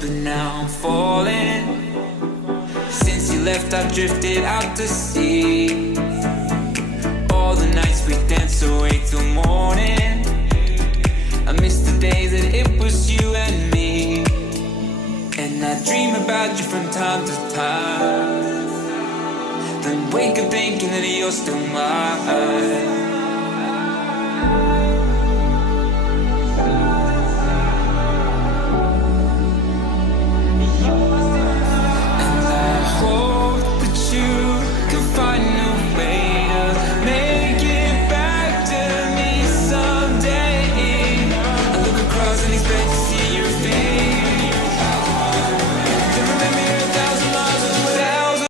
but now I'm falling. Since you left, I've drifted out to sea. All the nights we danced away till morning. I miss the days that it was you and me. And I dream about you from time to time, then wake up thinking that you're still mine.